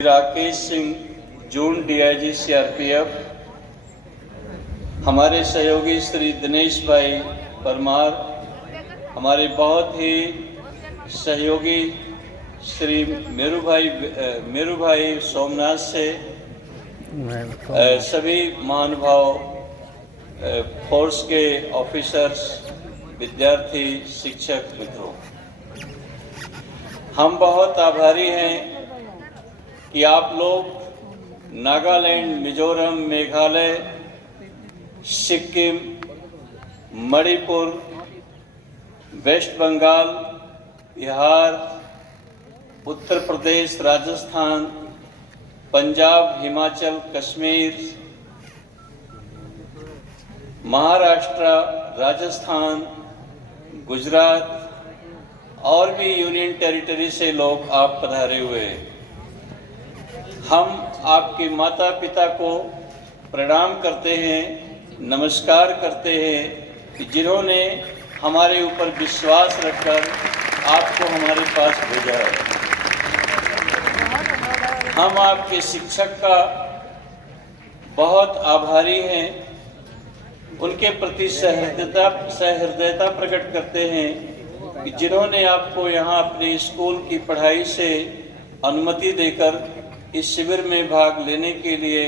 राकेश सिंह जून DIG CRPF, हमारे सहयोगी श्री दिनेश भाई परमार, हमारे बहुत ही सहयोगी श्री मेरू भाई सोमनाथ से, सभी महानुभाव, फोर्स के ऑफिसर्स, विद्यार्थी, शिक्षक मित्रों, हम बहुत आभारी हैं कि आप लोग नागालैंड, मिजोरम, मेघालय, सिक्किम, मणिपुर, वेस्ट बंगाल, बिहार, उत्तर प्रदेश, राजस्थान, पंजाब, हिमाचल, कश्मीर, महाराष्ट्र, राजस्थान, गुजरात और भी यूनियन टेरिटरी से लोग आप पधारे हुए हैं। हम आपके माता पिता को प्रणाम करते हैं, नमस्कार करते हैं कि जिन्होंने हमारे ऊपर विश्वास रखकर आपको हमारे पास भेजा है। हम आपके शिक्षक का बहुत आभारी हैं, उनके प्रति सहृदयता प्रकट करते हैं कि जिन्होंने आपको यहाँ अपने स्कूल की पढ़ाई से अनुमति देकर इस शिविर में भाग लेने के लिए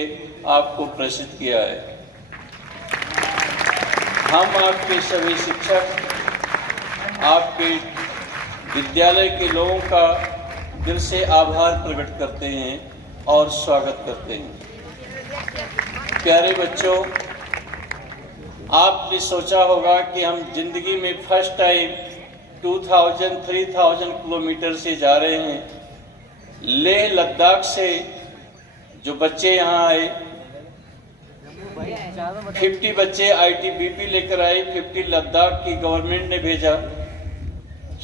आपको प्रेषित किया है। हम आपके सभी शिक्षक, आपके विद्यालय के लोगों का दिल से आभार प्रकट करते हैं और स्वागत करते हैं। प्यारे बच्चों, आपने सोचा होगा कि हम जिंदगी में फर्स्ट टाइम 2000-3000 किलोमीटर से जा रहे हैं। लेह लद्दाख से जो बच्चे यहाँ आए, 50 बच्चे आईटीबीपी लेकर आए, 50 लद्दाख की गवर्नमेंट ने भेजा।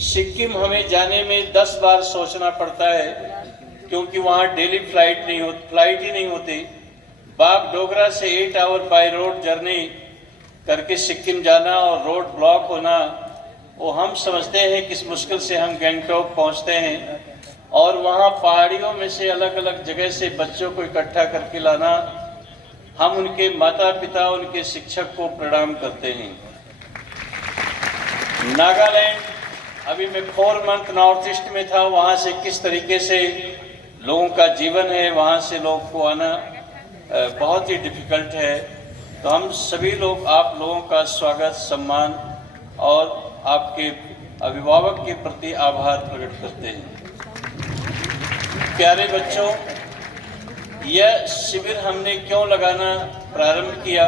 सिक्किम हमें जाने में 10 बार सोचना पड़ता है क्योंकि वहाँ डेली फ्लाइट ही नहीं होती। बागडोगरा से 8 आवर बाय रोड जर्नी करके सिक्किम जाना और रोड ब्लॉक होना, वो हम समझते हैं किस मुश्किल से हम गैंगटॉक पहुँचते हैं। और वहाँ पहाड़ियों में से अलग अलग जगह से बच्चों को इकट्ठा करके लाना, हम उनके माता पिता, उनके शिक्षक को प्रणाम करते हैं। नागालैंड, अभी मैं 4 मंथ नॉर्थ ईस्ट में था, वहाँ से किस तरीके से लोगों का जीवन है, वहाँ से लोग को आना बहुत ही डिफ़िकल्ट है। तो हम सभी लोग आप लोगों का स्वागत, सम्मान और आपके अभिभावक के प्रति आभार प्रकट करते हैं। प्यारे बच्चों, यह शिविर हमने क्यों लगाना प्रारंभ किया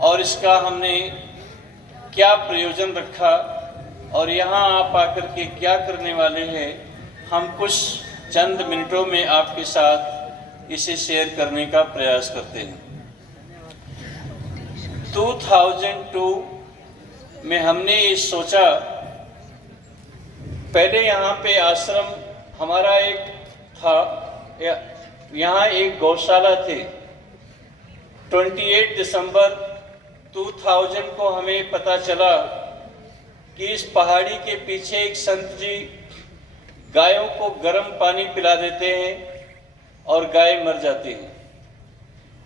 और इसका हमने क्या प्रयोजन रखा और यहाँ आप आकर के क्या करने वाले हैं, हम कुछ चंद मिनटों में आपके साथ इसे शेयर करने का प्रयास करते हैं। 2002 में हमने ये सोचा, पहले यहाँ पे आश्रम हमारा एक था, यहाँ एक गौशाला थी। 28 दिसंबर 2000 को हमें पता चला कि इस पहाड़ी के पीछे एक संत जी गायों को गर्म पानी पिला देते हैं और गाय मर जाती हैं।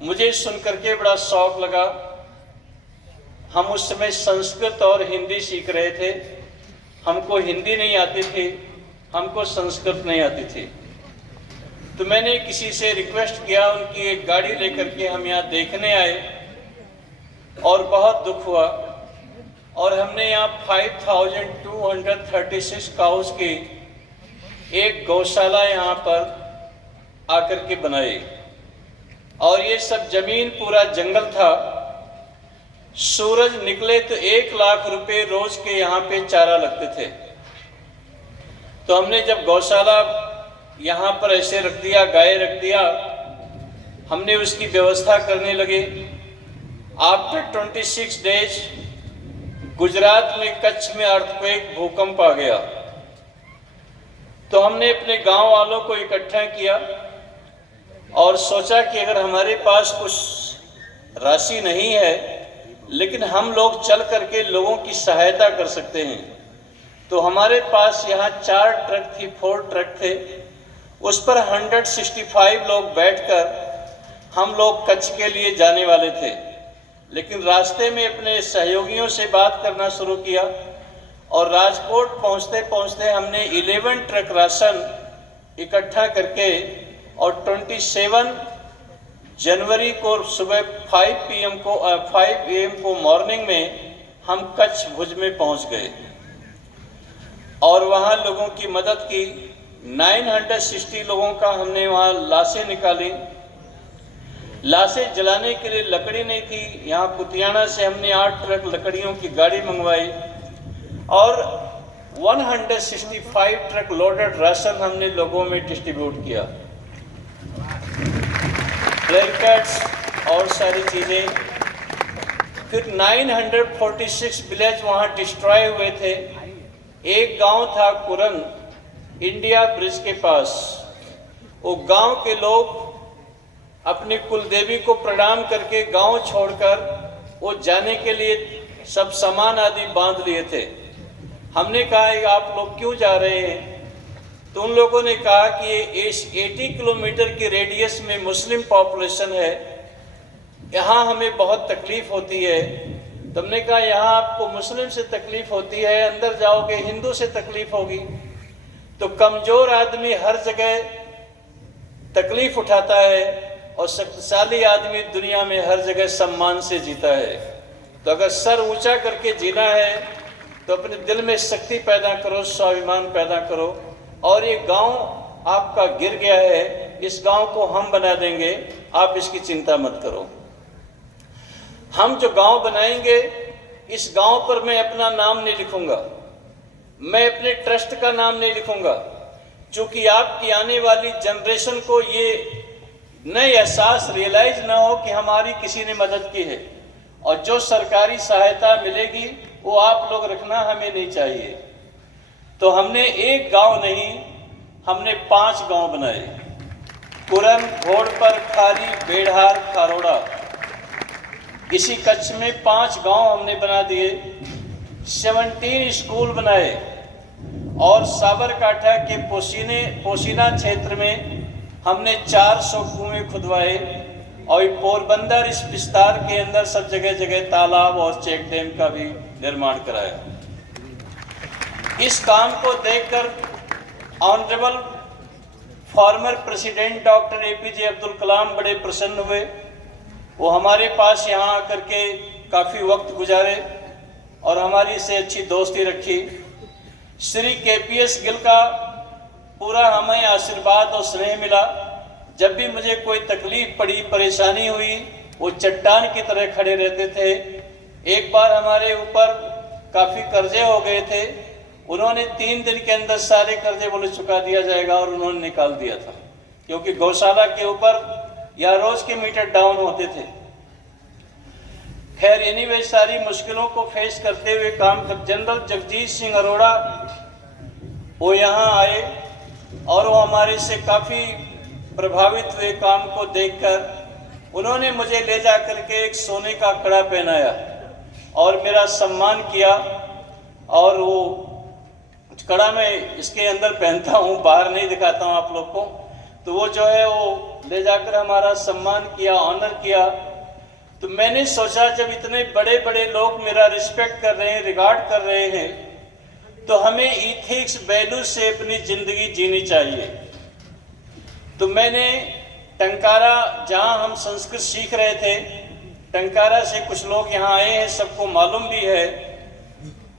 मुझे सुनकर के बड़ा शौक लगा। हम उस समय संस्कृत और हिंदी सीख रहे थे। हमको हिंदी नहीं आती थी, हमको संस्कृत नहीं आती थी। तो मैंने किसी से रिक्वेस्ट किया, उनकी एक गाड़ी लेकर के हम यहाँ देखने आए और बहुत दुख हुआ। और हमने यहाँ 5236 काउस की एक गौशाला यहाँ पर आकर के बनाई। और ये सब जमीन पूरा जंगल था। सूरज निकले तो 1 लाख रुपए रोज के यहाँ पे चारा लगते थे। तो हमने जब गौशाला यहाँ पर ऐसे रख दिया, गाय रख दिया, हमने उसकी व्यवस्था करने लगे। आफ्टर 26 डेज गुजरात में कच्छ में अर्थक्वेक, भूकंप आ गया। तो हमने अपने गांव वालों को इकट्ठा किया और सोचा कि अगर हमारे पास कुछ राशि नहीं है लेकिन हम लोग चल करके लोगों की सहायता कर सकते हैं, तो हमारे पास यहाँ 4 ट्रक थी, 4 ट्रक थे उस पर 165 लोग बैठकर हम लोग कच्छ के लिए जाने वाले थे, लेकिन रास्ते में अपने सहयोगियों से बात करना शुरू किया और राजकोट पहुंचते पहुंचते हमने 11 ट्रक राशन इकट्ठा करके और 27 जनवरी को सुबह 5 AM को मॉर्निंग में हम कच्छ भुज में पहुंच गए और वहां लोगों की मदद की। 960 लोगों का हमने वहां लाशें निकाली। लाशें जलाने के लिए लकड़ी नहीं थी, यहाँ कुतियाना से हमने 8 ट्रक लकड़ियों की गाड़ी मंगवाई और 165 ट्रक लोडेड राशन हमने लोगों में डिस्ट्रीब्यूट किया, ब्लैंकेट्स और सारी चीज़ें। फिर 946 विलेज वहाँ डिस्ट्रॉय हुए थे। एक गांव था कुरन, इंडिया ब्रिज के पास। वो गांव के लोग अपनी कुलदेवी को प्रणाम करके गांव छोड़कर वो जाने के लिए सब सामान आदि बांध लिए थे। हमने कहा आप लोग क्यों जा रहे हैं? तो उन लोगों ने कहा कि ये 80 किलोमीटर की रेडियस में मुस्लिम पॉपुलेशन है, यहाँ हमें बहुत तकलीफ होती है। तो हमने कहा यहाँ आपको मुस्लिम से तकलीफ होती है, अंदर जाओगे हिंदू से तकलीफ होगी। तो कमज़ोर आदमी हर जगह तकलीफ उठाता है और शक्तिशाली आदमी दुनिया में हर जगह सम्मान से जीता है। तो अगर सर ऊंचा करके जीना है तो अपने दिल में शक्ति पैदा करो, स्वाभिमान पैदा करो। और ये गांव आपका गिर गया है, इस गांव को हम बना देंगे, आप इसकी चिंता मत करो। हम जो गांव बनाएंगे, इस गांव पर मैं अपना नाम नहीं लिखूंगा, मैं अपने ट्रस्ट का नाम नहीं लिखूंगा, क्योंकि आपकी आने वाली जनरेशन को ये नए एहसास रियलाइज ना हो कि हमारी किसी ने मदद की है। और जो सरकारी सहायता मिलेगी वो आप लोग रखना, हमें नहीं चाहिए। तो हमने एक गांव नहीं, हमने 5 गांव बनाए। कुरन, घोड़पर, खारी, बेढ़ार, खारोड़ा। इसी कच्छ में 5 गांव हमने बना दिए। 17 स्कूल बनाए और साबरकाठा के पोशीना क्षेत्र में हमने 400 कुएं खुदवाए और पोरबंदर इस विस्तार के अंदर सब जगह जगह तालाब और चेक डैम का भी निर्माण कराया। इस काम को देखकर honourable former president doctor APJ Abdul Kalam बड़े प्रसन्न हुए। वो हमारे पास यहाँ आकर के काफ़ी वक्त गुजारे और हमारी से अच्छी दोस्ती रखी। श्री KPS गिल का पूरा हमें आशीर्वाद और स्नेह मिला। जब भी मुझे कोई तकलीफ पड़ी, परेशानी हुई, वो चट्टान की तरह खड़े रहते थे। एक बार हमारे ऊपर काफ़ी कर्जे हो गए थे, उन्होंने 3 दिन के अंदर सारे कर्जे बोले चुका दिया जाएगा और उन्होंने निकाल दिया था, क्योंकि गौशाला के ऊपर या रोज के मीटर डाउन होते थे। खैर एनीवे, सारी मुश्किलों को फेस करते हुए काम कर जनरल जगजीत सिंह अरोड़ा वो यहाँ आए और वो हमारे से काफ़ी प्रभावित हुए काम को देखकर। उन्होंने मुझे ले जा करके एक सोने का कड़ा पहनाया और मेरा सम्मान किया। और वो कड़ा मैं इसके अंदर पहनता हूँ, बाहर नहीं दिखाता हूँ आप लोग को। तो वो जो है वो ले जाकर हमारा सम्मान किया, ऑनर किया। तो मैंने सोचा जब इतने बड़े बड़े लोग मेरा रिस्पेक्ट कर रहे हैं, रिगार्ड कर रहे हैं, तो हमें इथिक्स वैल्यू से अपनी ज़िंदगी जीनी चाहिए। तो मैंने टंकारा, जहाँ हम संस्कृत सीख रहे थे, टंकारा से कुछ लोग यहाँ आए हैं, सबको मालूम भी है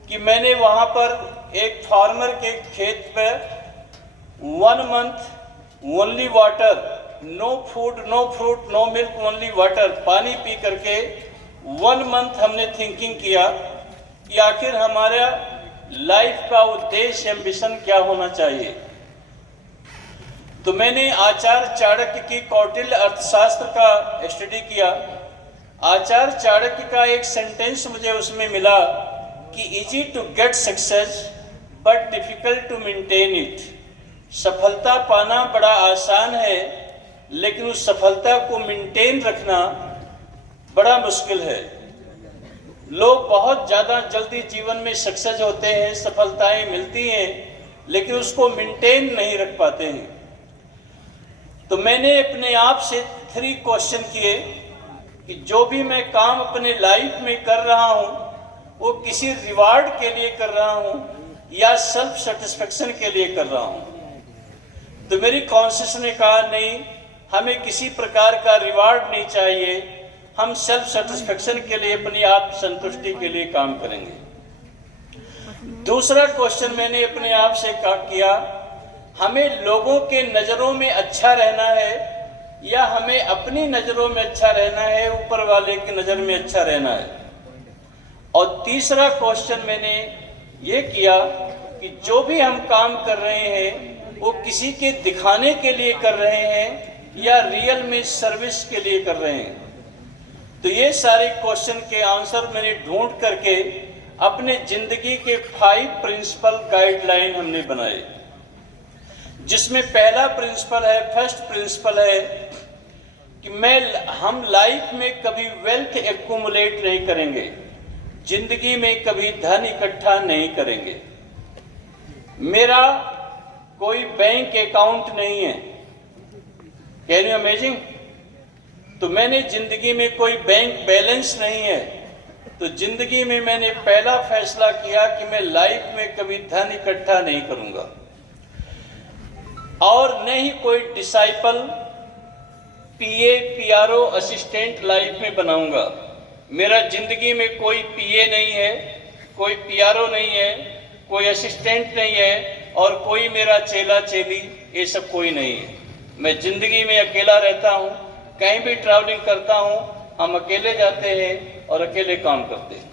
कि मैंने वहाँ पर एक फार्मर के खेत पर 1 month only water, no food, no fruit, no milk, only water, पानी पी करके 1 मंथ हमने थिंकिंग किया कि आखिर हमारा लाइफ का उद्देश्य, एम्बिशन क्या होना चाहिए। तो मैंने आचार्य चाणक्य की कौटिल्य अर्थशास्त्र का स्टडी किया। आचार्य चाणक्य का एक सेंटेंस मुझे उसमें मिला कि easy to get success but difficult to maintain it. सफलता पाना बड़ा आसान है, लेकिन उस सफलता को मेंटेन रखना बड़ा मुश्किल है। लोग बहुत ज़्यादा जल्दी जीवन में सक्सेस होते हैं, सफलताएं मिलती हैं, लेकिन उसको मेंटेन नहीं रख पाते हैं। तो मैंने अपने आप से 3 क्वेश्चन किए कि जो भी मैं काम अपने लाइफ में कर रहा हूँ वो किसी रिवार्ड के लिए कर रहा हूँ या सेल्फ सेटिस्फेक्शन के लिए कर रहा हूँ। तो मेरी कॉन्शियस ने कहा नहीं, हमें किसी प्रकार का रिवार्ड नहीं चाहिए, हम सेल्फ सेटिस्फेक्शन के लिए, अपनी आत्म संतुष्टि के लिए काम करेंगे। दूसरा क्वेश्चन मैंने अपने आप से किया, हमें लोगों के नज़रों में अच्छा रहना है या हमें अपनी नज़रों में अच्छा रहना है, ऊपर वाले की नज़र में अच्छा रहना है। और तीसरा क्वेश्चन मैंने ये किया कि जो भी हम काम कर रहे हैं वो किसी के दिखाने के लिए कर रहे हैं या रियल में सर्विस के लिए कर रहे हैं। तो ये सारे क्वेश्चन के आंसर मैंने ढूंढ करके अपने जिंदगी के 5 प्रिंसिपल गाइडलाइन हमने बनाए, जिसमें पहला प्रिंसिपल है, फर्स्ट प्रिंसिपल है कि हम लाइफ में कभी वेल्थ एक्यूमुलेट नहीं करेंगे, जिंदगी में कभी धन इकट्ठा नहीं करेंगे। मेरा कोई बैंक अकाउंट नहीं है, कैन यू अमेजिंग। तो मैंने जिंदगी में कोई बैंक बैलेंस नहीं है, तो जिंदगी में मैंने पहला फैसला किया कि मैं लाइफ में कभी धन इकट्ठा नहीं करूंगा और न ही कोई डिसाइपल, पीए, पीआरओ, असिस्टेंट लाइफ में बनाऊंगा। मेरा जिंदगी में कोई पीए नहीं है, कोई पीआरओ नहीं है, कोई असिस्टेंट नहीं है और कोई मेरा चेला चेली, ये सब कोई नहीं है। मैं जिंदगी में अकेला रहता हूँ, कहीं भी ट्रैवलिंग करता हूँ, हम अकेले जाते हैं और अकेले काम करते हैं।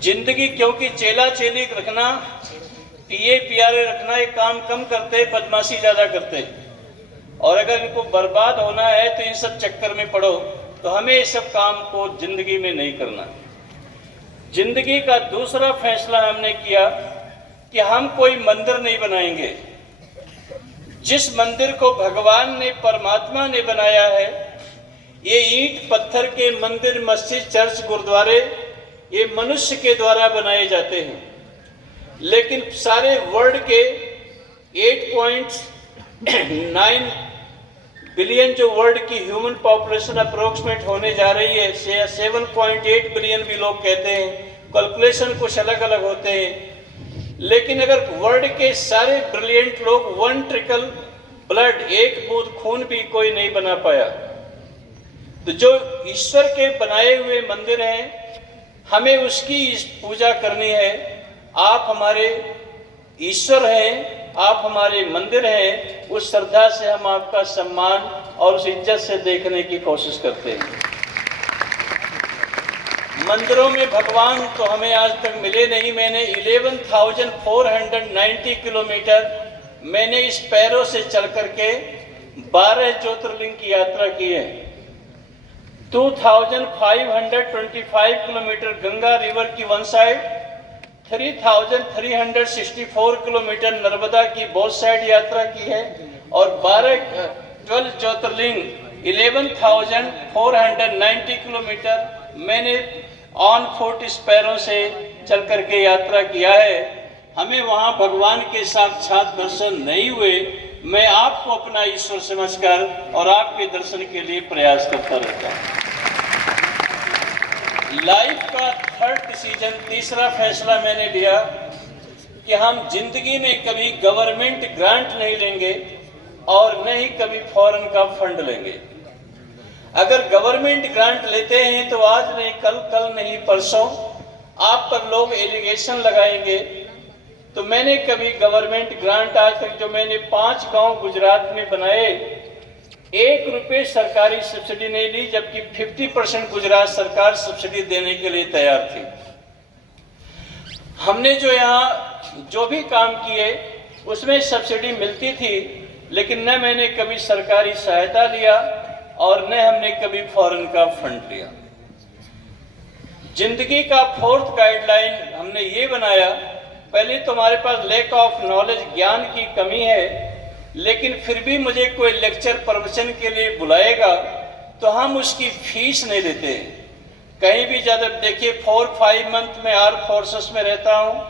जिंदगी, क्योंकि चेला चेली रखना, पीए पीआरए रखना, ये काम कम करते, बदमाशी ज़्यादा करते, और अगर इनको बर्बाद होना है तो इन सब चक्कर में पड़ो, तो हमें इस सब काम को जिंदगी में नहीं करना। जिंदगी का दूसरा फैसला हमने किया कि हम कोई मंदिर नहीं बनाएंगे। जिस मंदिर को भगवान ने, परमात्मा ने बनाया है, ये ईंट पत्थर के मंदिर, मस्जिद, चर्च, गुरुद्वारे, ये मनुष्य के द्वारा बनाए जाते हैं। लेकिन सारे वर्ल्ड के 8.9 बिलियन जो वर्ल्ड की ह्यूमन पॉपुलेशन अप्रोक्सीमेट होने जा रही है, 7.8 बिलियन भी लोग कहते हैं, कैलकुलेशन कुछ अलग अलग होते हैं। लेकिन अगर वर्ल्ड के सारे ब्रिलियंट लोग 1 ट्रिकल ब्लड, एक बूंद खून भी कोई नहीं बना पाया, तो जो ईश्वर के बनाए हुए मंदिर हैं, हमें उसकी पूजा करनी है। आप हमारे ईश्वर हैं, आप हमारे मंदिर हैं, उस श्रद्धा से हम आपका सम्मान और उस इज्जत से देखने की कोशिश करते हैं। मंदिरों में भगवान तो हमें आज तक मिले नहीं। मैंने 11,490 किलोमीटर मैंने इस पैरों से चल करके 12 ज्योतिर्लिंग की यात्रा की है। 2,525 किलोमीटर गंगा रिवर की वन साइड, 3,364 किलोमीटर नर्मदा की बोथ साइड यात्रा की है, और 12 ज्योतिर्लिंग 11,490 किलोमीटर मैंने ऑन फुट इस पैरों से चल करके यात्रा किया है। हमें वहाँ भगवान के साक्षात दर्शन नहीं हुए। मैं आपको अपना ईश्वर समझकर और आपके दर्शन के लिए प्रयास करता रहता हूँ। लाइफ का थर्ड डिसीजन, तीसरा फैसला मैंने लिया कि हम जिंदगी में कभी गवर्नमेंट ग्रांट नहीं लेंगे और न ही कभी फॉरेन का फंड लेंगे। अगर गवर्नमेंट ग्रांट लेते हैं तो आज नहीं कल, कल नहीं परसों आप पर लोग एलिगेशन लगाएंगे। तो मैंने कभी गवर्नमेंट ग्रांट आज तक जो मैंने 5 गांव गुजरात में बनाए, 1 रुपये सरकारी सब्सिडी नहीं ली, जबकि 50% गुजरात सरकार सब्सिडी देने के लिए तैयार थी। हमने जो यहाँ जो भी काम किए उसमें सब्सिडी मिलती थी, लेकिन न मैंने कभी सरकारी सहायता लिया और न हमने कभी फॉरेन का फंड लिया। जिंदगी का 4th गाइडलाइन हमने ये बनाया, पहले तो हमारे पास लैक ऑफ नॉलेज, ज्ञान की कमी है, लेकिन फिर भी मुझे कोई लेक्चर प्रवचन के लिए बुलाएगा तो हम उसकी फीस नहीं देते। कहीं भी ज़्यादा देखिए, 4-5 मंथ में आर्म फोर्सेस में रहता हूँ,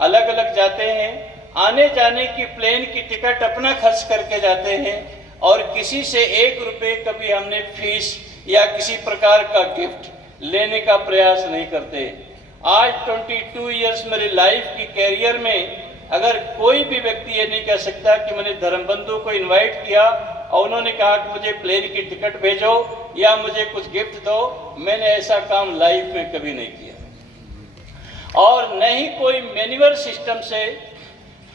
अलग अलग जाते हैं, आने जाने की प्लेन की टिकट अपना खर्च करके जाते हैं, और किसी से 1 रुपये कभी हमने फीस या किसी प्रकार का गिफ्ट लेने का प्रयास नहीं करते। आज 22 इयर्स मेरी लाइफ की कैरियर में अगर कोई भी व्यक्ति ये नहीं कह सकता कि मैंने धर्मबंधु को इनवाइट किया और उन्होंने कहा कि मुझे प्लेन की टिकट भेजो या मुझे कुछ गिफ्ट दो, मैंने ऐसा काम लाइफ में कभी नहीं किया। और न ही कोई मैन्युअल सिस्टम से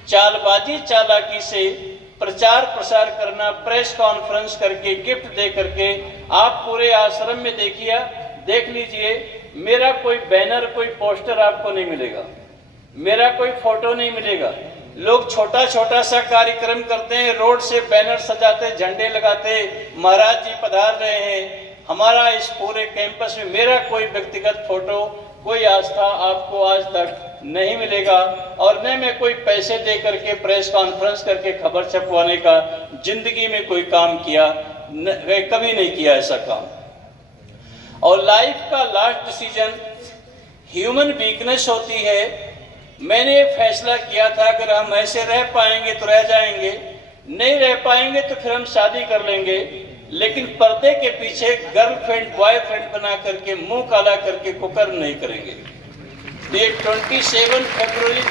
चालबाजी चालाकी से प्रचार प्रसार करना, प्रेस कॉन्फ्रेंस करके गिफ्ट दे करके। आप पूरे आश्रम में देख लीजिए, मेरा कोई बैनर कोई पोस्टर आपको नहीं मिलेगा, मेरा कोई फोटो नहीं मिलेगा। लोग छोटा छोटा सा कार्यक्रम करते हैं, रोड से बैनर सजाते, झंडे लगाते, महाराज जी पधार रहे हैं। हमारा इस पूरे कैंपस में मेरा कोई व्यक्तिगत फोटो, कोई आस्था आपको आज तक नहीं मिलेगा। और न मैं कोई पैसे दे करके प्रेस कॉन्फ्रेंस करके खबर छपवाने का जिंदगी में कोई काम किया, कभी नहीं किया ऐसा काम। और लाइफ का लास्ट डिसीजन ह्यूमन वीकनेस होती है। मैंने फैसला किया था अगर हम ऐसे रह पाएंगे तो रह जाएंगे, नहीं रह पाएंगे तो फिर हम शादी कर लेंगे, लेकिन पर्दे के पीछे गर्लफ्रेंड बॉयफ्रेंड बना करके मुंह काला करके कुकर्म नहीं करेंगे। ये 27 फरवरी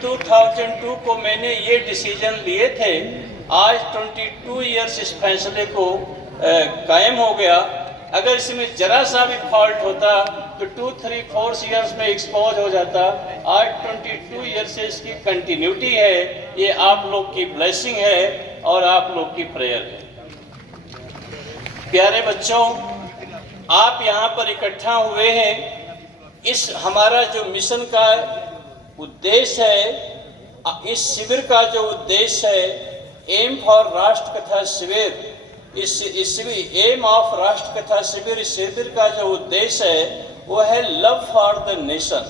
2002 को मैंने ये डिसीजन लिए थे। आज 22 इयर्स इस फैसले को कायम हो गया। अगर इसमें जरा सा भी फॉल्ट होता तो 2-3-4 इयर्स में एक्सपोज हो जाता। आज 22 इयर्स से इसकी कंटिन्यूटी है। ये आप लोग की ब्लेसिंग है और आप लोग की प्रेयर है। प्यारे बच्चों, आप यहाँ पर इकट्ठा हुए हैं। इस हमारा जो मिशन का उद्देश्य है, इस शिविर का जो उद्देश्य है, एम फॉर राष्ट्र कथा शिविर, इस एम ऑफ राष्ट्र कथा शिविर, इस शिविर का जो उद्देश्य है वो है लव फॉर द नेशन,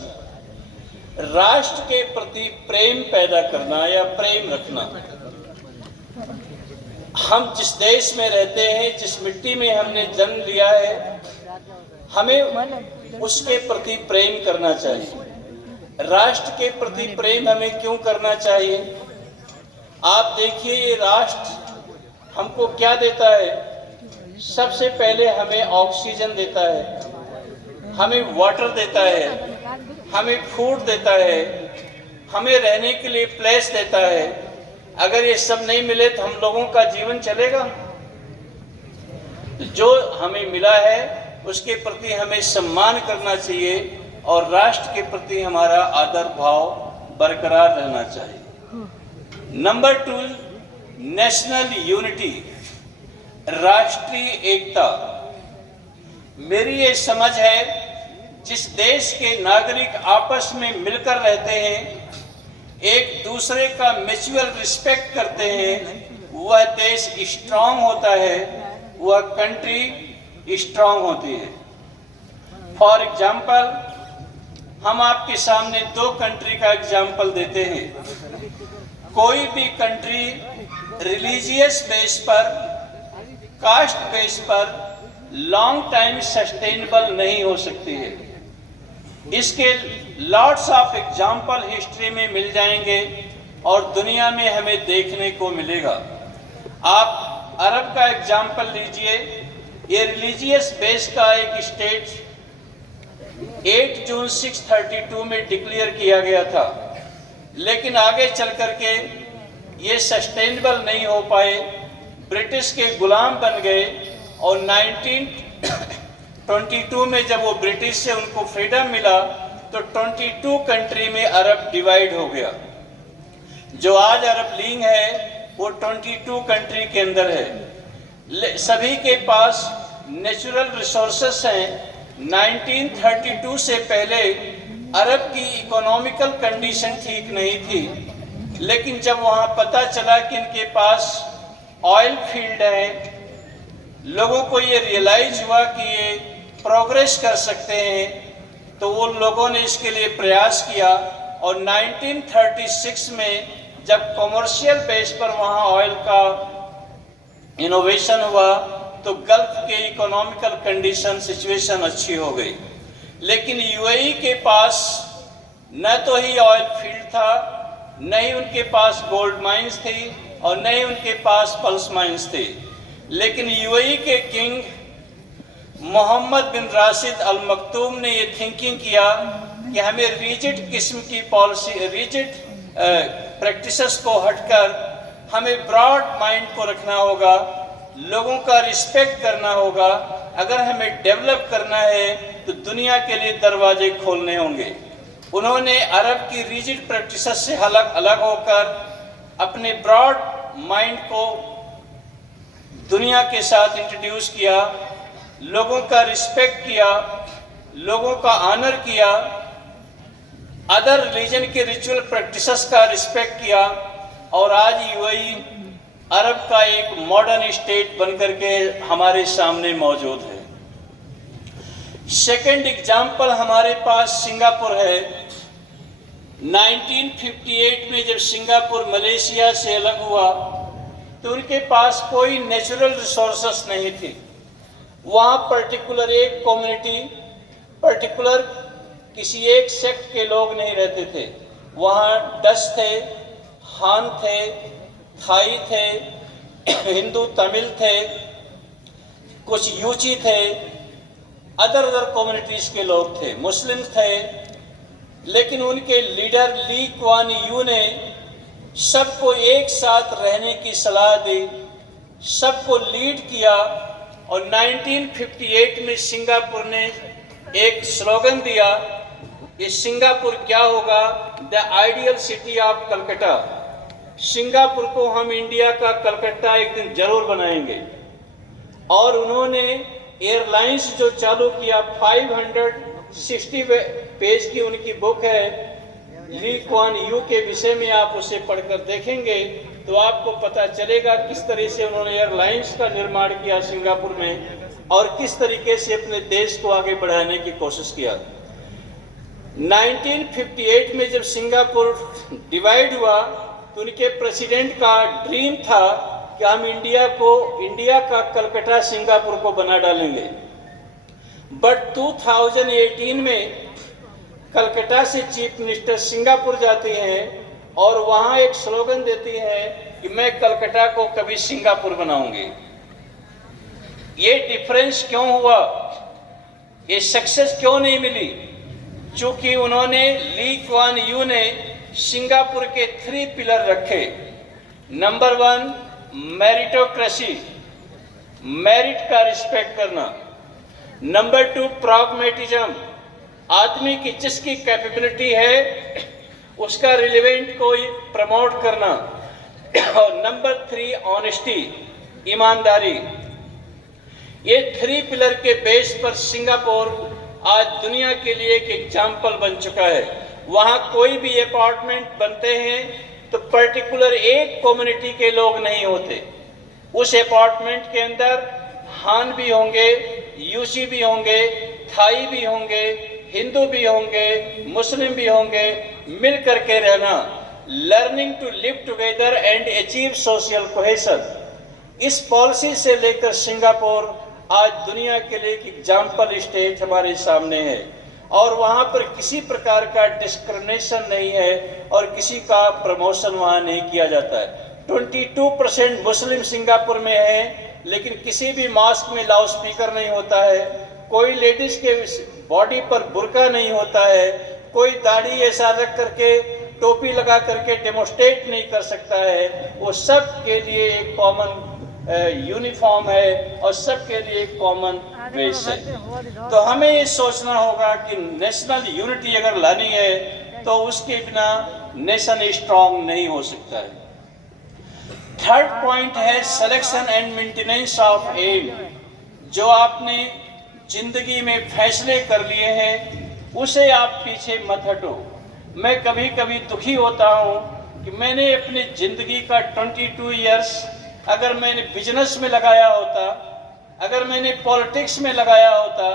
राष्ट्र के प्रति प्रेम पैदा करना या प्रेम रखना। हम जिस देश में रहते हैं, जिस मिट्टी में हमने जन्म लिया है, हमें उसके प्रति प्रेम करना चाहिए। राष्ट्र के प्रति प्रेम हमें क्यों करना चाहिए? आप देखिए, ये राष्ट्र हमको क्या देता है? सबसे पहले हमें ऑक्सीजन देता है, हमें वाटर देता है, हमें फूड देता है, हमें रहने के लिए प्लेस देता है। अगर ये सब नहीं मिले तो हम लोगों का जीवन चलेगा? जो हमें मिला है उसके प्रति हमें सम्मान करना चाहिए और राष्ट्र के प्रति हमारा आदर भाव बरकरार रहना चाहिए। नंबर 2, नेशनल यूनिटी, राष्ट्रीय एकता। मेरी ये समझ है, जिस देश के नागरिक आपस में मिलकर रहते हैं, एक दूसरे का म्यूचुअल रिस्पेक्ट करते हैं, वह देश स्ट्रांग होता है, वह कंट्री स्ट्रांग होती है। फॉर एग्जाम्पल, हम आपके सामने 2 कंट्री का एग्जाम्पल देते हैं। कोई भी कंट्री रिलीजियस बेस पर, कास्ट बेस पर लॉन्ग टाइम सस्टेनेबल नहीं हो सकती है। इसके लॉट्स ऑफ एग्जाम्पल हिस्ट्री में मिल जाएंगे और दुनिया में हमें देखने को मिलेगा। आप अरब का एग्जाम्पल लीजिए। ये रिलीजियस बेस का एक स्टेट 8 जून 632 में डिक्लेयर किया गया था, लेकिन आगे चल करके ये सस्टेनेबल नहीं हो पाए, ब्रिटिश के गुलाम बन गए और 1922 में जब वो ब्रिटिश से उनको फ्रीडम मिला तो 22 कंट्री में अरब डिवाइड हो गया। जो आज अरब लीग है वो 22 कंट्री के अंदर है। सभी के पास नेचुरल रिसोर्सेस हैं। 1932 से पहले अरब की इकोनॉमिकल कंडीशन ठीक नहीं थी, लेकिन जब वहाँ पता चला कि इनके पास ऑयल फील्ड है, लोगों को ये रियलाइज हुआ कि ये प्रोग्रेस कर सकते हैं, तो वो लोगों ने इसके लिए प्रयास किया। और 1936 में जब कमर्शियल बेस पर वहाँ ऑयल का इनोवेशन हुआ तो गल्फ के इकोनॉमिकल कंडीशन सिचुएशन अच्छी हो गई। लेकिन यूएई के पास न तो ही ऑयल फील्ड था, न ही उनके पास गोल्ड माइंस थी और न ही उनके पास पल्स माइंस थे। लेकिन यूएई के किंग मोहम्मद बिन राशिद अल मक्तूम ने ये थिंकिंग किया कि हमें रिजिड किस्म की पॉलिसी, रिजिड प्रैक्टिसेस को हटकर हमें ब्रॉड माइंड को रखना होगा, लोगों का रिस्पेक्ट करना होगा। अगर हमें डेवलप करना है तो दुनिया के लिए दरवाजे खोलने होंगे। उन्होंने अरब की रिजिड प्रैक्टिसेस से अलग होकर अपने ब्रॉड माइंड को दुनिया के साथ इंट्रोड्यूस किया, लोगों का रिस्पेक्ट किया, लोगों का ऑनर किया, अदर रिलीजन के रिचुअल प्रैक्टिसेस का रिस्पेक्ट किया और आज यूएई अरब का एक मॉडर्न स्टेट बनकर के हमारे सामने मौजूद है। सेकंड एग्जाम्पल हमारे पास सिंगापुर है। 1958 में जब सिंगापुर मलेशिया से अलग हुआ तो उनके पास कोई नेचुरल रिसोर्सेस नहीं थी। वहाँ पर्टिकुलर एक कम्युनिटी, पर्टिकुलर किसी एक सेक्ट के लोग नहीं रहते थे। वहाँ डच थे, हान थे, थाई थे, हिंदू तमिल थे, कुछ यूची थे, अदर कम्युनिटीज के लोग थे, मुस्लिम थे। लेकिन उनके लीडर ली कुआन यू ने सबको एक साथ रहने की सलाह दी, सबको लीड किया और 1958 में सिंगापुर ने एक स्लोगन दिया, ये सिंगापुर क्या होगा, the ideal city of Calcutta. Singapore को हम इंडिया का कलकत्ता एक दिन जरूर बनाएंगे। और उन्होंने एयरलाइंस जो चालू किया, 560 पेज की उनकी बुक है ली कुआन यू के विषय में, आप उसे पढ़कर देखेंगे तो आपको पता चलेगा किस तरह से उन्होंने एयरलाइंस का निर्माण किया सिंगापुर में और किस तरीके से अपने देश को आगे बढ़ाने की कोशिश किया। 1958 में जब सिंगापुर डिवाइड हुआ तो उनके प्रेसिडेंट का ड्रीम था कि हम इंडिया का कलकत्ता सिंगापुर को बना डालेंगे। बट 2018 में कलकत्ता से चीफ मिनिस्टर सिंगापुर जाती हैं और वहाँ एक स्लोगन देती हैं कि मैं कलकत्ता को कभी सिंगापुर बनाऊंगी। ये डिफरेंस क्यों हुआ, ये सक्सेस क्यों नहीं मिली? चूंकि उन्होंने ली कुआन यू ने सिंगापुर के 3 पिलर रखे। नंबर 1 मेरिटोक्रेसी, मेरिट का रिस्पेक्ट करना। नंबर 2 प्रैग्मैटिज्म, आदमी की जिसकी कैपेबिलिटी है उसका रिलेवेंट को प्रमोट करना। और नंबर 3 ऑनेस्टी, ईमानदारी। ये 3 पिलर के बेस पर सिंगापुर आज दुनिया के लिए एक एग्जाम्पल बन चुका है। वहाँ कोई भी अपार्टमेंट बनते हैं तो पर्टिकुलर एक कम्युनिटी के लोग नहीं होते। उस अपार्टमेंट के अंदर हान भी होंगे, यूसी भी होंगे, थाई भी होंगे, हिंदू भी होंगे, मुस्लिम भी होंगे, मिल करके रहना, learning to live together and achieve social cohesion. इस पॉलिसी से लेकर सिंगापुर आज दुनिया के लिए एक एग्जाम्पल स्टेट हमारे सामने है और वहाँ पर किसी प्रकार का डिस्क्रिमिनेशन नहीं है और किसी का प्रमोशन वहाँ नहीं किया जाता है। 22% मुस्लिम सिंगापुर में है, लेकिन किसी भी मॉस्क में लाउड स्पीकर नहीं होता है, कोई लेडीज के बॉडी पर बुर्का नहीं होता है, कोई दाढ़ी ऐसा रख करके टोपी लगा करके डेमोस्ट्रेट नहीं कर सकता है। वो सब के लिए एक कॉमन यूनिफॉर्म है और सब के लिए एक कॉमन ड्रेस है। तो हमें ये सोचना होगा कि नेशनल यूनिटी अगर लानी है तो उसके बिना नेशन स्ट्रांग नहीं हो सकता है। थर्ड पॉइंट है selection and maintenance of aim. जो आपने जिंदगी में फैसले कर लिए हैं उसे आप पीछे मत हटो। मैं कभी कभी दुखी होता हूँ कि मैंने अपनी जिंदगी का 22 इयर्स अगर मैंने बिजनेस में लगाया होता, अगर मैंने पॉलिटिक्स में लगाया होता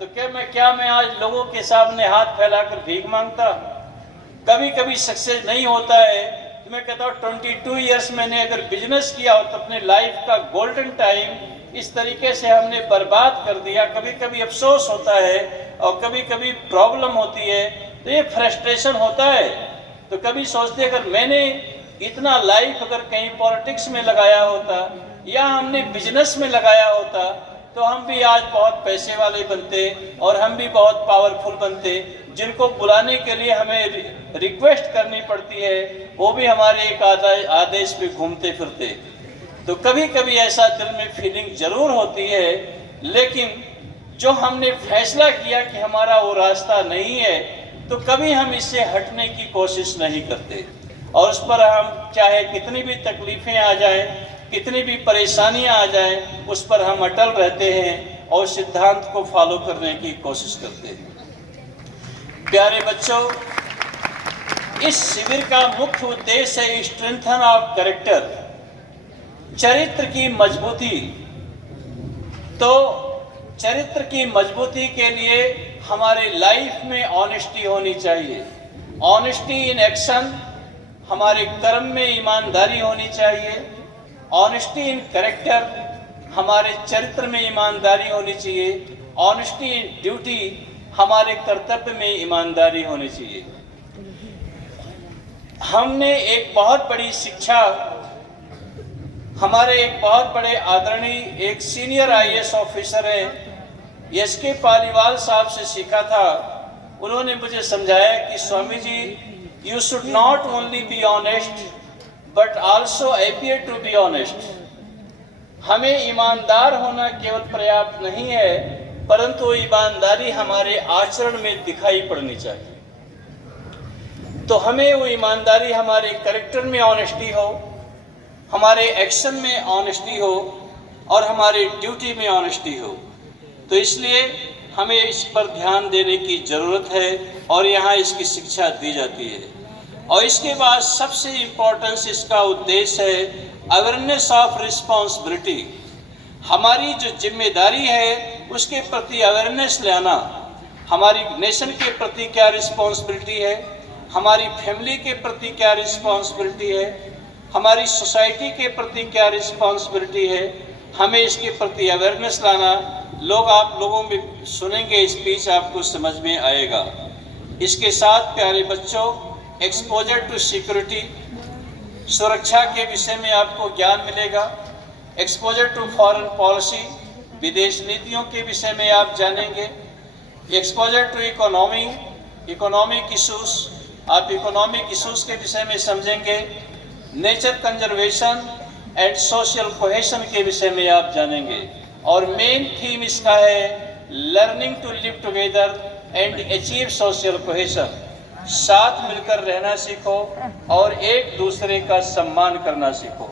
तो क्या मैं आज लोगों के सामने हाथ फैलाकर भीख मांगता? कभी कभी सक्सेस नहीं होता है तो मैं कहता हूँ 22 इयर्स मैंने अगर बिजनेस किया हो तो अपने लाइफ का गोल्डन टाइम इस तरीके से हमने बर्बाद कर दिया। कभी कभी अफसोस होता है और कभी कभी प्रॉब्लम होती है तो ये फ्रस्ट्रेशन होता है। तो कभी सोचते अगर मैंने इतना लाइफ अगर कहीं पॉलिटिक्स में लगाया होता या हमने बिजनेस में लगाया होता तो हम भी आज बहुत पैसे वाले बनते और हम भी बहुत पावरफुल बनते। जिनको बुलाने के लिए हमें रिक्वेस्ट करनी पड़ती है वो भी हमारे एक आदेश पे घूमते फिरते। तो कभी कभी ऐसा दिल में फीलिंग जरूर होती है, लेकिन जो हमने फैसला किया कि हमारा वो रास्ता नहीं है तो कभी हम इससे हटने की कोशिश नहीं करते और उस पर हम चाहे कितनी भी तकलीफें आ जाएं, कितनी भी परेशानियां आ जाएं, उस पर हम अटल रहते हैं और सिद्धांत को फॉलो करने की कोशिश करते हैं। प्यारे बच्चों, इस शिविर का मुख्य उद्देश्य है स्ट्रेंथन ऑफ कैरेक्टर, चरित्र की मजबूती। तो चरित्र की मजबूती के लिए हमारे लाइफ में ऑनेस्टी होनी चाहिए। ऑनेस्टी इन एक्शन, हमारे कर्म में ईमानदारी होनी चाहिए। ऑनेस्टी इन कैरेक्टर, हमारे चरित्र में ईमानदारी होनी चाहिए। ऑनेस्टी इन ड्यूटी, हमारे कर्तव्य में ईमानदारी होनी चाहिए। हमने एक बहुत बड़ी शिक्षा हमारे एक बहुत बड़े आदरणीय एक सीनियर आईएएस ऑफिसर हैं एसके पालीवाल साहब से सीखा था। उन्होंने मुझे समझाया कि Swami ji, you should not only be honest but also appear to be honest. हमें ईमानदार होना केवल पर्याप्त नहीं है, परंतु ईमानदारी हमारे आचरण में दिखाई पड़नी चाहिए। तो हमें वो ईमानदारी हमारे कैरेक्टर में ऑनेस्टी हो, हमारे एक्शन में ऑनेस्टी हो और हमारे ड्यूटी में ऑनेस्टी हो। तो इसलिए हमें इस पर ध्यान देने की ज़रूरत है और यहाँ इसकी शिक्षा दी जाती है। और इसके बाद सबसे इम्पोर्टेंस इसका उद्देश्य है अवेयरनेस ऑफ रिस्पॉन्सिबिलिटी। हमारी जो जिम्मेदारी है उसके प्रति अवेयरनेस लाना। हमारी नेशन के प्रति क्या रिस्पॉन्सिबिलिटी है, हमारी फैमिली के प्रति क्या रिस्पॉन्सिबिलिटी है, हमारी सोसाइटी के प्रति क्या रिस्पॉन्सिबिलिटी है, हमें इसके प्रति अवेयरनेस लाना। आप लोगों में सुनेंगे स्पीच, आपको समझ में आएगा। इसके साथ प्यारे बच्चों, एक्सपोजर टू सिक्योरिटी, सुरक्षा के विषय में आपको ज्ञान मिलेगा। एक्सपोजर टू फॉरेन पॉलिसी, विदेश नीतियों के विषय में आप जानेंगे। Exposure to economy, economic issues, आप इकोनॉमिक इशूज़ के विषय में समझेंगे। Nature conservation and social cohesion के विषय में आप जानेंगे। और मेन थीम इसका है learning to live together and achieve social cohesion. साथ मिलकर रहना सीखो और एक दूसरे का सम्मान करना सीखो।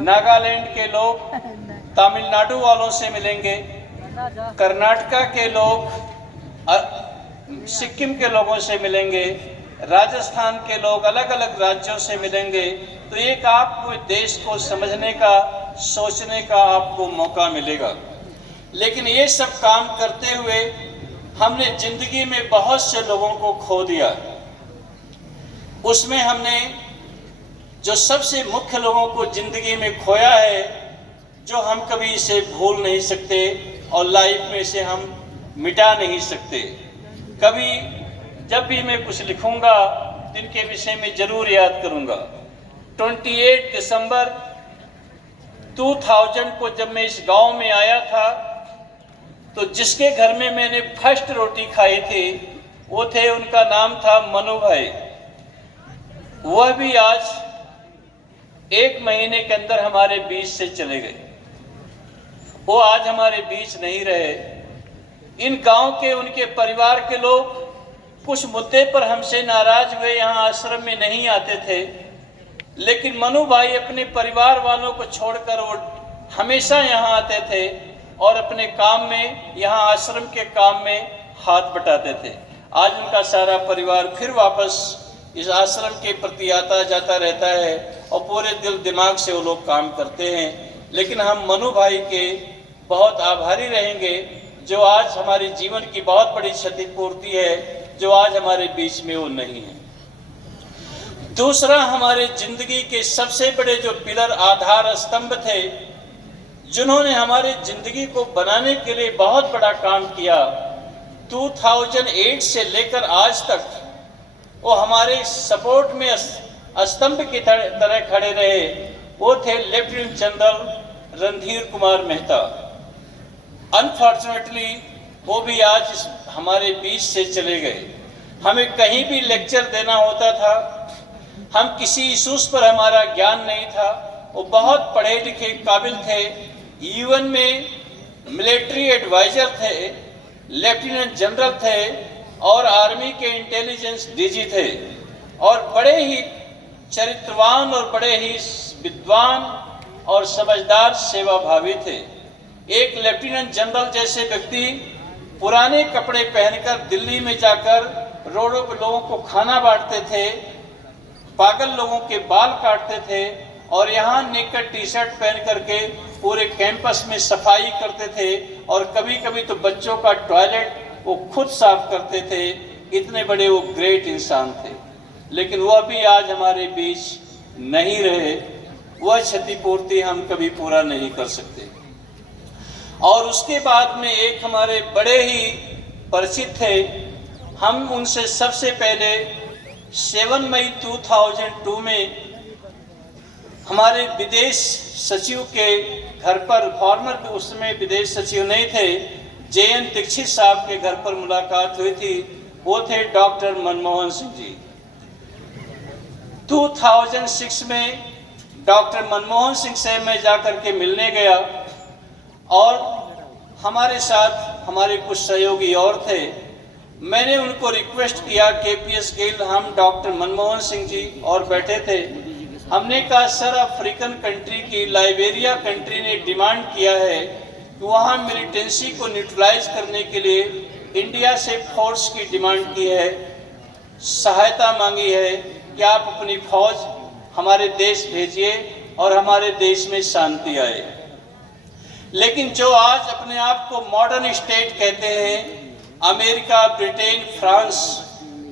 नागालैंड के लोग तमिलनाडु वालों से मिलेंगे, कर्नाटका के लोग सिक्किम के लोगों से मिलेंगे, राजस्थान के लोग अलग अलग राज्यों से मिलेंगे। तो एक आपको देश को समझने का, सोचने का आपको मौका मिलेगा। लेकिन ये सब काम करते हुए हमने जिंदगी में बहुत से लोगों को खो दिया। उसमें हमने जो सबसे मुख्य लोगों को जिंदगी में खोया है, जो हम कभी इसे भूल नहीं सकते और लाइफ में इसे हम मिटा नहीं सकते। कभी जब भी मैं कुछ लिखूंगा तो इनके विषय में जरूर याद करूंगा। 28 दिसंबर 2000 को जब मैं इस गांव में आया था तो जिसके घर में मैंने फर्स्ट रोटी खाई थी वो थे, उनका नाम था मनु भाई। वह भी आज 1 महीने के अंदर हमारे बीच से चले गए। वो आज हमारे बीच नहीं रहे। इन गांव के, उनके परिवार के लोग कुछ मुद्दे पर हमसे नाराज हुए, यहाँ आश्रम में नहीं आते थे। लेकिन मनु भाई अपने परिवार वालों को छोड़कर वो हमेशा यहाँ आते थे और अपने काम में, यहाँ आश्रम के काम में हाथ बटाते थे। आज उनका सारा परिवार फिर वापस इस आश्रम के प्रति आता जाता रहता है और पूरे दिल दिमाग से वो लोग काम करते हैं। लेकिन हम मनु भाई के बहुत आभारी रहेंगे जो आज हमारे जीवन की बहुत बड़ी क्षतिपूर्ति है, जो आज हमारे बीच में वो नहीं है। दूसरा, हमारे जिंदगी के सबसे बड़े जो पिलर, आधार स्तंभ थे, जिन्होंने हमारे जिंदगी को बनाने के लिए बहुत बड़ा काम किया, 2008 से लेकर आज तक वो हमारे सपोर्ट में स्तंभ की तरह खड़े रहे, वो थे lieutenant general Randhir Kumar Mehta. Unfortunately वो भी आज हमारे बीच से चले गए। हमें कहीं भी लेक्चर देना होता था, हम किसी इशूज पर हमारा ज्ञान नहीं था। वो बहुत पढ़े लिखे काबिल थे, यूएन में मिलिट्री एडवाइजर थे, लेफ्टिनेंट जनरल थे और आर्मी के इंटेलिजेंस डीजी थे, और बड़े ही चरित्रवान और बड़े ही विद्वान और समझदार सेवाभावी थे। एक लेफ्टिनेंट जनरल जैसे व्यक्ति पुराने कपड़े पहनकर दिल्ली में जाकर रोडों पर लोगों को खाना बांटते थे, पागल लोगों के बाल काटते थे और यहाँ नेकर टी शर्ट पहन करके पूरे कैंपस में सफाई करते थे, और कभी कभी तो बच्चों का टॉयलेट वो खुद साफ करते थे। इतने बड़े वो ग्रेट इंसान थे, लेकिन वह भी आज हमारे बीच नहीं रहे। वह क्षतिपूर्ति हम कभी पूरा नहीं कर सकते। और उसके बाद में एक हमारे बड़े ही परिचित थे, हम उनसे सबसे पहले 7 मई 2002 में हमारे विदेश सचिव के घर पर, फॉर्मर उस समय विदेश सचिव नहीं थे, JN दीक्षित साहब के घर पर मुलाकात हुई थी। वो थे डॉक्टर मनमोहन सिंह जी। 2006 में डॉक्टर मनमोहन सिंह से मैं जाकर के मिलने गया, और हमारे साथ हमारे कुछ सहयोगी और थे। मैंने उनको रिक्वेस्ट किया, KPS गिल, हम डॉक्टर मनमोहन सिंह जी और बैठे थे, हमने कहा सर अफ्रीकन कंट्री की लाइबेरिया कंट्री ने डिमांड किया है कि वहाँ मिलिटेंसी को न्यूट्रलाइज करने के लिए इंडिया से फोर्स की डिमांड की है, सहायता मांगी है कि आप अपनी फौज हमारे देश भेजिए और हमारे देश में शांति आए। लेकिन जो आज अपने आप को मॉडर्न स्टेट कहते हैं, अमेरिका, ब्रिटेन, फ्रांस,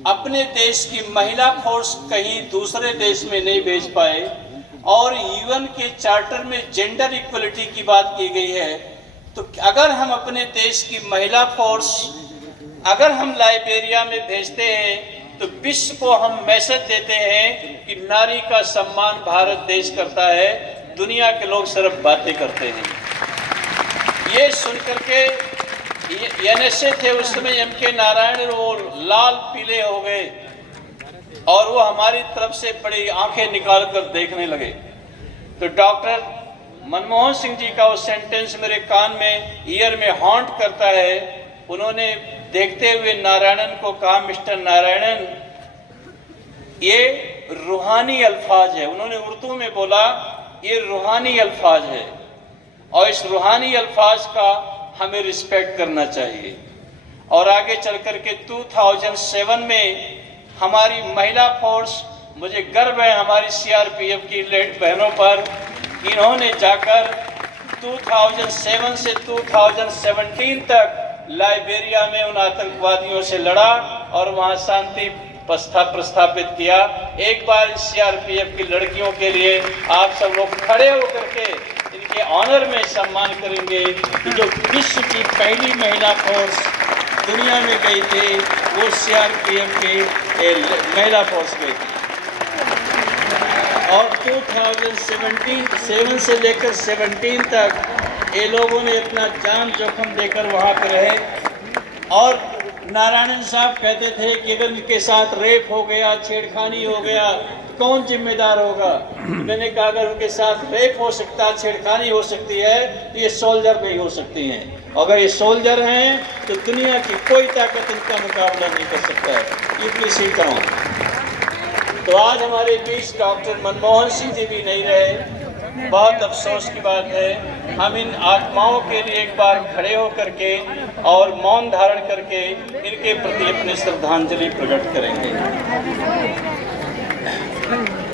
अपने देश की महिला फोर्स कहीं दूसरे देश में नहीं भेज पाए, और यूएन के चार्टर में जेंडर इक्वलिटी की बात की गई है, तो अगर हम अपने देश की महिला फोर्स अगर हम लाइबेरिया में भेजते हैं तो विश्व को हम मैसेज देते हैं कि नारी का सम्मान भारत देश करता है, दुनिया के लोग सिर्फ बातें करते हैं। ये सुनकर के NSA थे उस समय, MK नारायण, वो लाल पीले हो गए और वो हमारी तरफ से बड़ी आंखें निकाल कर देखने लगे। तो डॉक्टर मनमोहन सिंह जी का वो सेंटेंस मेरे कान में, ईयर में हॉन्ट करता है। उन्होंने देखते हुए नारायणन को कहा, मिस्टर नारायणन, ये रूहानी अल्फाज है। उन्होंने उर्दू में बोला, ये रूहानी अल्फाज है और इस रूहानी अल्फाज का हमें रिस्पेक्ट करना चाहिए। और आगे चल कर के 2007 में हमारी महिला फोर्स, मुझे गर्व है हमारी CRPF की बहनों पर, इन्होंने जाकर 2007 से 2017 तक लाइबेरिया में उन आतंकवादियों से लड़ा और वहां शांति प्रस्थापित किया। एक बार CRPF की लड़कियों के लिए आप सब लोग खड़े होकर के इनके ऑनर में सम्मान करेंगे कि जो विश्व की पहली महिला फोर्स दुनिया में गई थी, वो CRPF की महिला फोर्स गई थी। और 2017 से लेकर 17 तक ये लोगों ने अपना जान जोखिम देकर वहाँ पर रहे। और नारायणन साहब कहते थे कि अगर इनके साथ रेप हो गया, छेड़खानी हो गया, तो कौन जिम्मेदार होगा। मैंने कहा अगर उनके साथ रेप हो सकता, छेड़खानी हो सकती है, तो ये सोल्जर नहीं हो सकती हैं। अगर ये सोल्जर हैं तो दुनिया की कोई ताकत इनका मुकाबला नहीं कर सकता है। ये प्लीज सीट डाउन। तो आज हमारे बीच डॉक्टर मनमोहन सिंह जी भी नहीं रहे, बहुत अफसोस की बात है। हम इन आत्माओं के लिए एक बार खड़े होकर के और मौन धारण करके इनके प्रति अपनी श्रद्धांजलि प्रकट करेंगे।